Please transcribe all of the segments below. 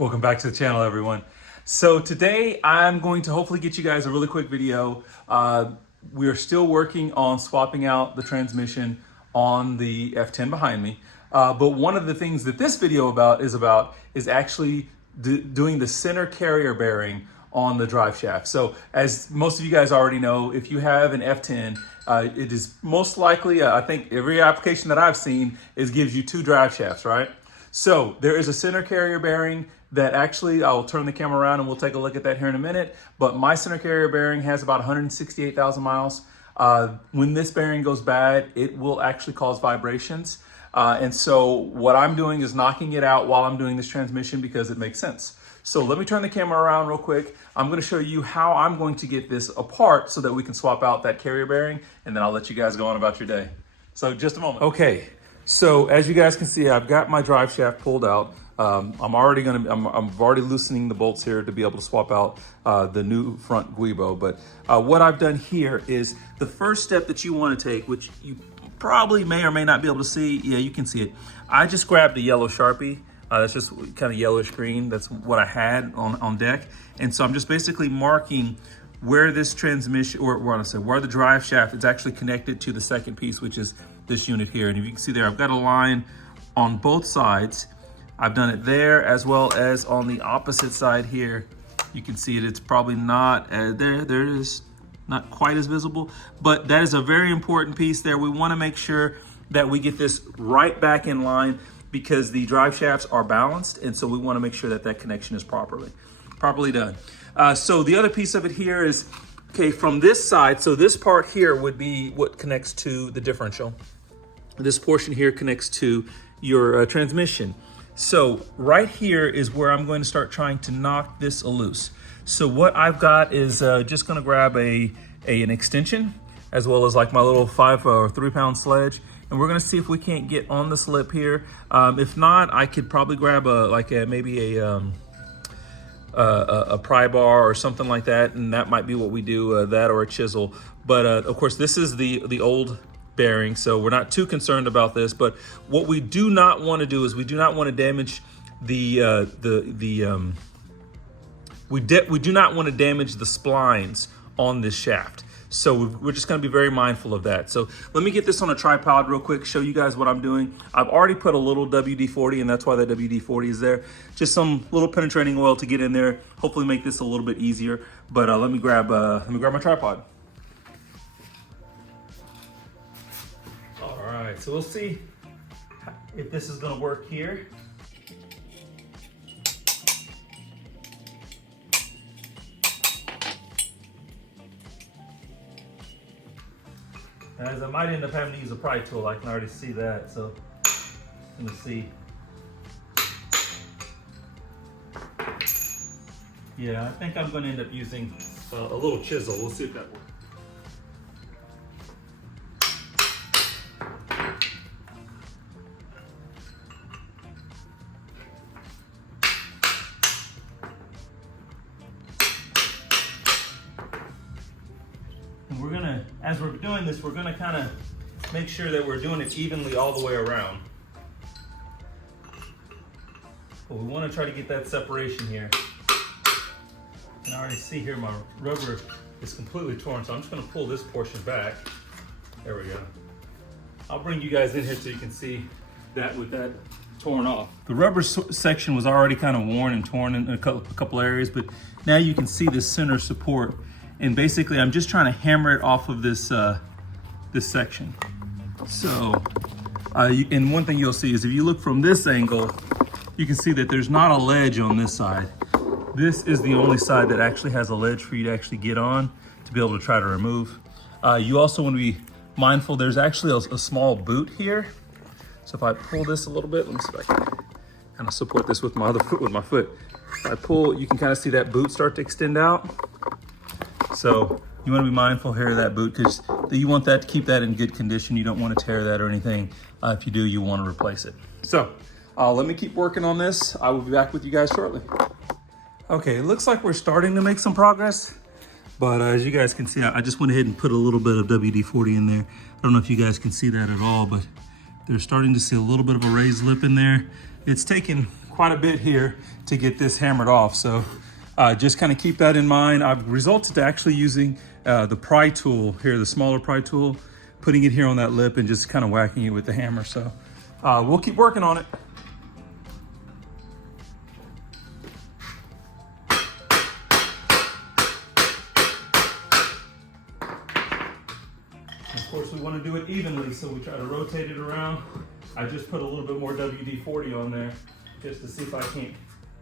Welcome back to the channel, everyone. So today I'm going to hopefully get you guys a really quick video. We are still working on swapping out the transmission on the F10 behind me. But one of the things that this video is actually doing the center carrier bearing on the drive shaft. So as most of you guys already know, if you have an F10, it is most likely, I think every application that I've seen gives you two drive shafts, right? So there is a center carrier bearing that actually, I'll turn the camera around and we'll take a look at that here in a minute. But my center carrier bearing has about 168,000 miles. When this bearing goes bad, it will actually cause vibrations. And so what I'm doing is knocking it out while I'm doing this transmission because it makes sense. So let me turn the camera around real quick. I'm going to show you how I'm going to get this apart so that we can swap out that carrier bearing, and then I'll let you guys go on about your day. So just a moment. Okay, so as you guys can see, I've got my drive shaft pulled out. I'm already loosening the bolts here to be able to swap out the new front guibo. But what I've done here is the first step that you want to take, which you probably may or may not be able to see. Yeah, you can see it. I just grabbed a yellow Sharpie. That's just kind of yellowish green. That's what I had on deck. And so I'm just basically marking where this transmission, or where the drive shaft is actually connected to the second piece, which is this unit here. And if you can see there, I've got a line on both sides. I've done it there as well as on the opposite side here. You can see it, it's probably not, there it is, not quite as visible, but that is a very important piece there. We wanna make sure that we get this right back in line because the drive shafts are balanced, and so we wanna make sure that that connection is properly done. So the other piece of it here is, okay, from this side, so this part here would be what connects to the differential. This portion here connects to your transmission. So right here is where I'm going to start trying to knock this loose. So what I've got is just going to grab an extension as well as like my little 5 or 3 pound sledge. And we're going to see if we can't get on the slip here. If not, I could probably grab maybe a pry bar or something like that. And that might be what we do, that or a chisel. But of course, this is the old bearing, so we're not too concerned about this. But what we do not want to do is we do not want to damage we do not want to damage the splines on this shaft. So we're just going to be very mindful of that. So let me get this on a tripod real quick, show you guys what I'm doing. I've already put a little WD-40, and that's why that WD-40 is there. Just some little penetrating oil to get in there, hopefully make this a little bit easier. But let me grab my tripod. All right, so we'll see if this is going to work here. As I might end up having to use a pry tool, I can already see that. So I'm going to see. Yeah, I think I'm going to end up using a little chisel. We'll see if that works. And we're gonna, as we're doing this, we're gonna kind of make sure that we're doing it evenly all the way around. But we want to try to get that separation here. And I already see here my rubber is completely torn, so I'm just gonna pull this portion back. There we go. I'll bring you guys in here so you can see that with that torn off. The rubber section was already kind of worn and torn in a couple areas, but now you can see the center support. And basically, I'm just trying to hammer it off of this this section. So, and one thing you'll see is if you look from this angle, you can see that there's not a ledge on this side. This is the only side that actually has a ledge for you to actually get on to be able to try to remove. You also want to be mindful, there's actually a small boot here. So if I pull this a little bit, let me see if I can kind of support this with my other foot, with my foot. If I pull, you can kind of see that boot start to extend out. So you want to be mindful here of that boot because you want that to keep that in good condition. You don't want to tear that or anything. If you do, you want to replace it. So let me keep working on this. I will be back with you guys shortly. Okay, it looks like we're starting to make some progress. But as you guys can see, I just went ahead and put a little bit of WD-40 in there. I don't know if you guys can see that at all, but they're starting to see a little bit of a raised lip in there. It's taken quite a bit here to get this hammered off. So just kind of keep that in mind. I've resulted to actually using the pry tool here, the smaller pry tool, putting it here on that lip and just kind of whacking it with the hammer. So we'll keep working on it. Of course, we want to do it evenly, so we try to rotate it around. I just put a little bit more WD-40 on there just to see if I can't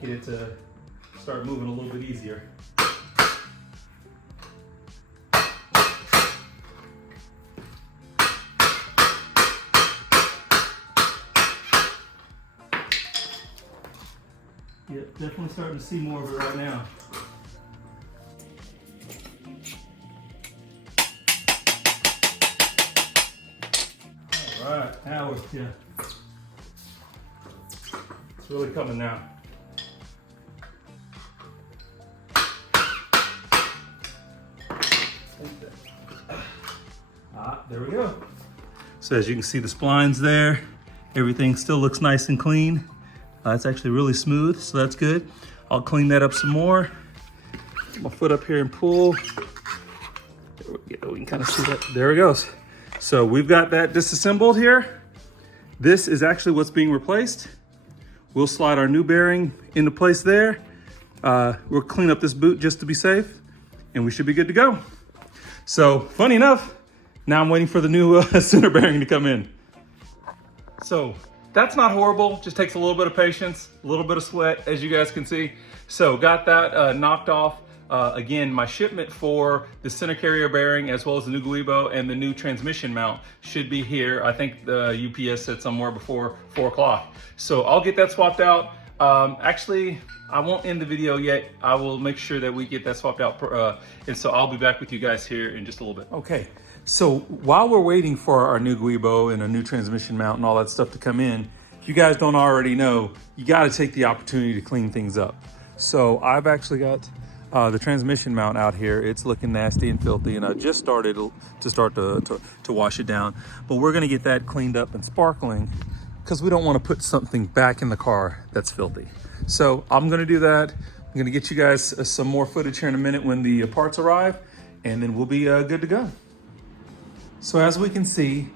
get it to start moving a little bit easier. Yeah, definitely starting to see more of it right now. All right, now it's, yeah, it's really coming now. There we go. So as you can see, the splines there, everything still looks nice and clean. It's actually really smooth, so that's good. I'll clean that up some more. Get my foot up here and pull. There we go, we can kind of see that. There it goes. So we've got that disassembled here. This is actually what's being replaced. We'll slide our new bearing into place there. We'll clean up this boot just to be safe, and we should be good to go. So funny enough, now I'm waiting for the new center bearing to come in. So that's not horrible, just takes a little bit of patience, a little bit of sweat, as you guys can see. So got that knocked off. Again, my shipment for the center carrier bearing, as well as the new Guibo and the new transmission mount should be here. I think the UPS said somewhere before 4 o'clock. So I'll get that swapped out. Actually, I won't end the video yet. I will make sure that we get that swapped out. And so I'll be back with you guys here in just a little bit. Okay, so while we're waiting for our new Guibo and a new transmission mount and all that stuff to come in, if you guys don't already know, you gotta take the opportunity to clean things up. So I've actually got the transmission mount out here. It's looking nasty and filthy, and I just started to wash it down. But we're gonna get that cleaned up and sparkling, because we don't want to put something back in the car that's filthy. So I'm gonna do that. I'm gonna get you guys some more footage here in a minute when the parts arrive, and then we'll be good to go. So as we can see,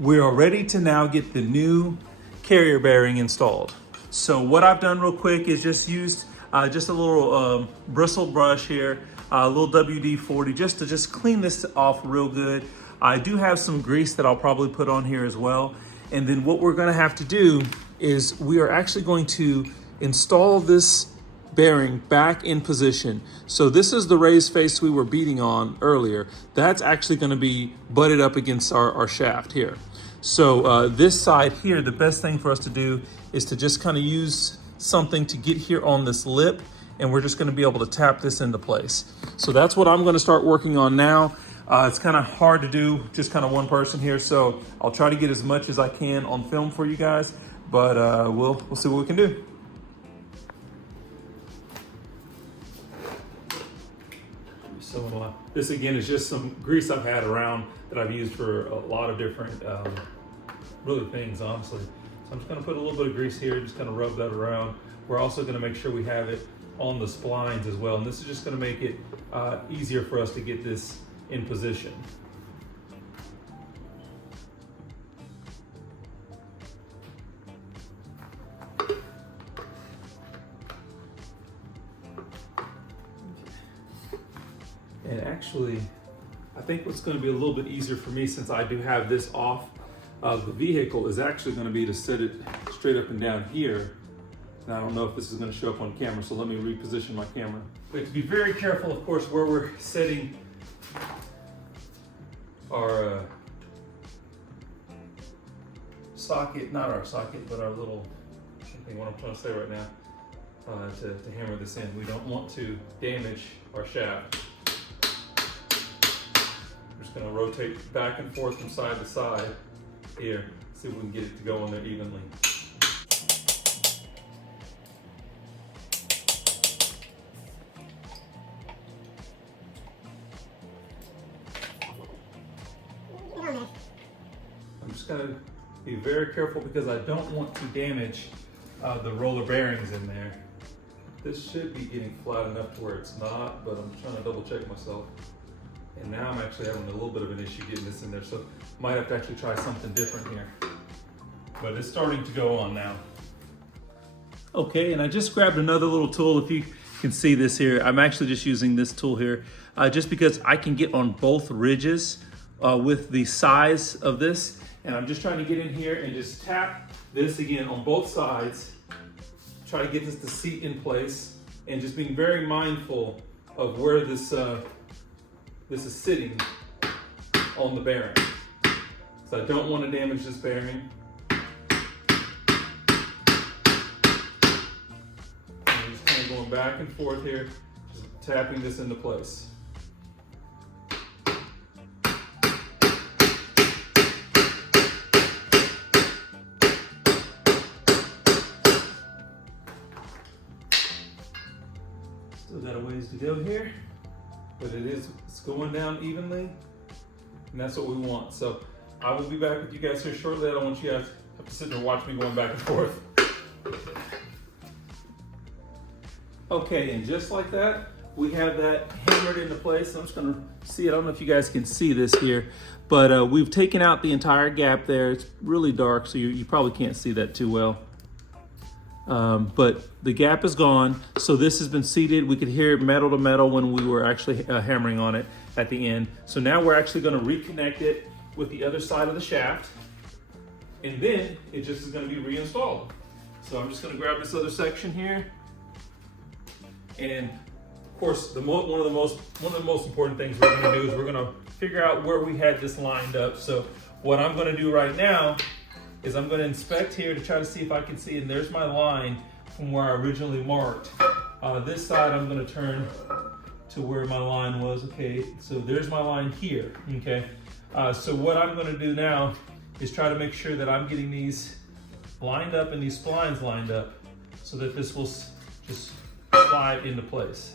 we are ready to now get the new carrier bearing installed. So what I've done real quick is just used just a little bristle brush here, a little WD-40, just to clean this off real good. I do have some grease that I'll probably put on here as well. And then what we're gonna have to do is we are actually going to install this bearing back in position. So this is the raised face we were beating on earlier. That's actually gonna be butted up against our shaft here. So this side here, the best thing for us to do is to just kind of use something to get here on this lip, and we're just gonna be able to tap this into place. So that's what I'm gonna start working on now. It's kind of hard to do, just kind of one person here, so I'll try to get as much as I can on film for you guys, but we'll see what we can do. So this again is just some grease I've had around that I've used for a lot of different really things, honestly. So I'm just gonna put a little bit of grease here, just kind of rub that around. We're also gonna make sure we have it on the splines as well, and this is just gonna make it easier for us to get this in position. And actually, I think what's going to be a little bit easier for me, since I do have this off of the vehicle, is actually going to be to set it straight up and down here. And I don't know if this is going to show up on camera, so let me reposition my camera. We have to be very careful, of course, where we're setting our socket, not our socket, but our little, I think what I'm trying to say right now, to hammer this in. We don't want to damage our shaft. We're just gonna rotate back and forth from side to side here, see if we can get it to go on there evenly. I'm just gonna be very careful because I don't want to damage the roller bearings in there. This should be getting flat enough to where it's not, but I'm trying to double check myself. And now I'm actually having a little bit of an issue getting this in there, so might have to actually try something different here. But it's starting to go on now. Okay, and I just grabbed another little tool. If you can see this here, I'm actually just using this tool here, just because I can get on both ridges with the size of this. And I'm just trying to get in here and just tap this again on both sides. Try to get this to seat in place, and just being very mindful of where this this is sitting on the bearing. So I don't want to damage this bearing. I'm just kind of going back and forth here, just tapping this into place. Still got a ways to go here, but it's going down evenly, and that's what we want. So I will be back with you guys here shortly. I don't want you guys to have to sit there and watch me going back and forth. Okay, and just like that, we have that hammered into place. I'm just gonna see it. I don't know if you guys can see this here, but we've taken out the entire gap there. It's really dark, so you probably can't see that too well. But the gap is gone, so this has been seated. We could hear metal to metal when we were actually hammering on it at the end. So now we're actually going to reconnect it with the other side of the shaft, and then it just is going to be reinstalled. So I'm just going to grab this other section here, and of course, one of the most important things we're going to do is we're going to figure out where we had this lined up. So what I'm going to do right now is I'm going to inspect here to try to see if I can see, and there's my line from where I originally marked. This side I'm going to turn to where my line was. Okay, so there's my line here. Okay, so what I'm going to do now is try to make sure that I'm getting these lined up and these splines lined up so that this will just slide into place.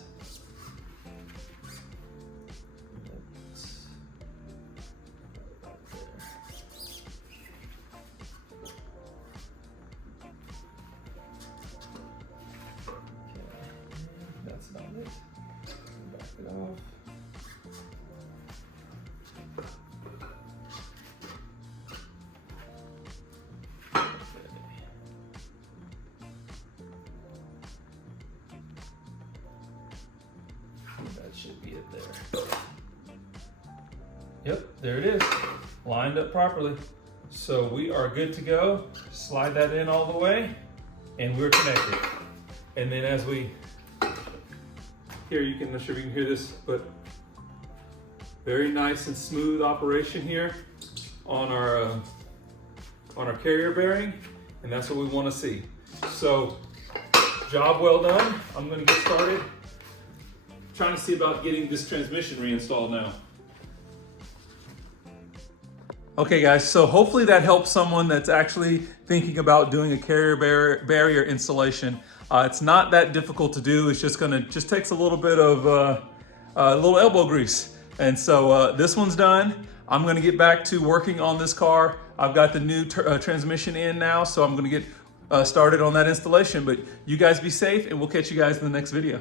That's not it. Back it off. That should be it there. Yep, there it is. Lined up properly. So we are good to go. Slide that in all the way, and we're connected. And then as we here, I'm not sure if you can hear this, but very nice and smooth operation here on our carrier bearing, and that's what we want to see. So, job well done. I'm going to get started trying to see about getting this transmission reinstalled now. Okay guys, so hopefully that helps someone that's actually thinking about doing a carrier barrier installation. It's not that difficult to do. It's just takes a little bit of a little elbow grease. And so this one's done. I'm gonna get back to working on this car. I've got the new transmission in now, so I'm gonna get started on that installation. But you guys be safe, and we'll catch you guys in the next video.